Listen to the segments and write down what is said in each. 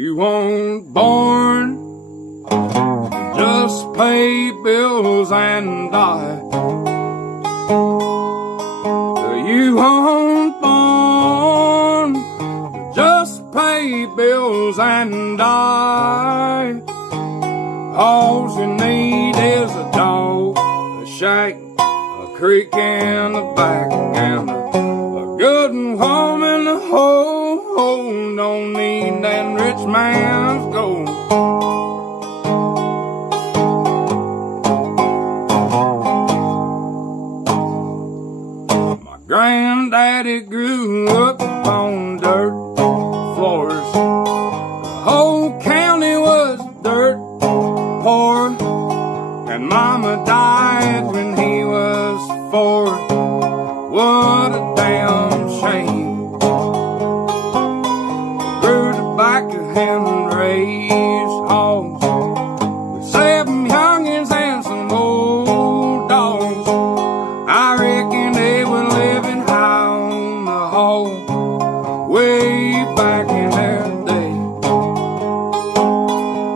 You weren't born just pay bills and die. You weren't born just pay bills and die. All you need is a dog, a shack, a creek in the back, and a good home in the hole. Don't need that rich man's gold. My granddaddy grew up on dirt floors. The whole county was dirt poor, and Mama died when he was 4. What a damn shame. Grew tobacco and raised hogs with 7 youngins and some old dogs. I reckon they were living high on the hog way back in their day.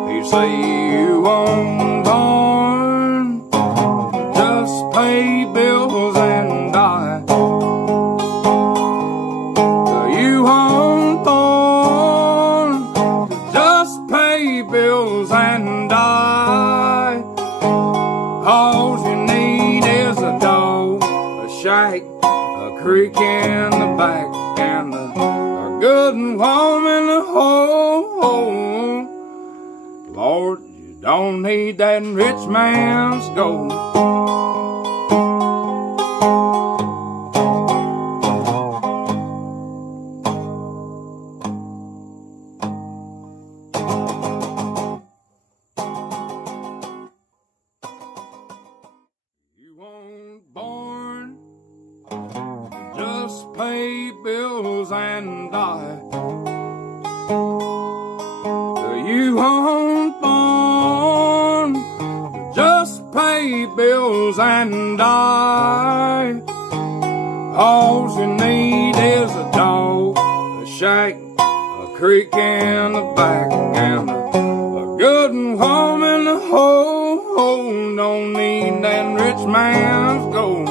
They say you weren't born just pay bills and die. You weren't born just pay bills and die. All you need is a dog, a shack, a creek in the back, and a good home in the hole. Lord, you don't need that rich man's gold. You weren't born just pay bills and die. You weren't born just pay bills and die. All you need is a dog, a shack, a creek in the back, and a good home in the hole. Don't need that rich man's gold.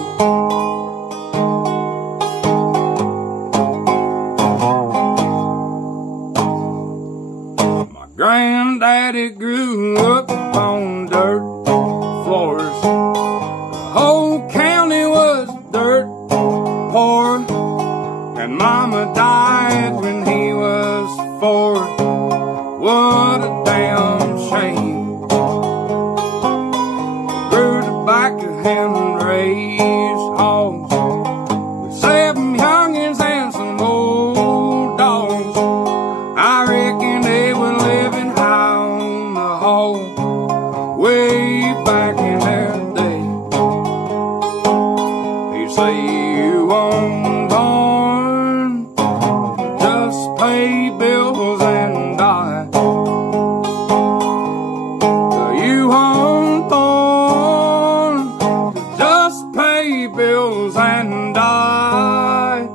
My granddaddy grew up on dirt floors. The whole county was dirt poor, and Mama died when he was 4. What a damn shame. Grew tobacco and raised hogs with 7 youngins and some old dogs. I reckon they were living high on the hog way back in their day. They say you weren't born just pay bills and die. You weren't born just pay bills and die.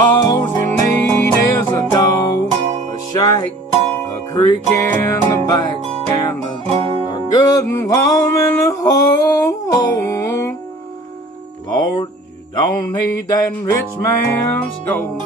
All you need is a dog, a shack, a creek in the back, and a good home in the hole. Lord, you don't need that rich man's gold.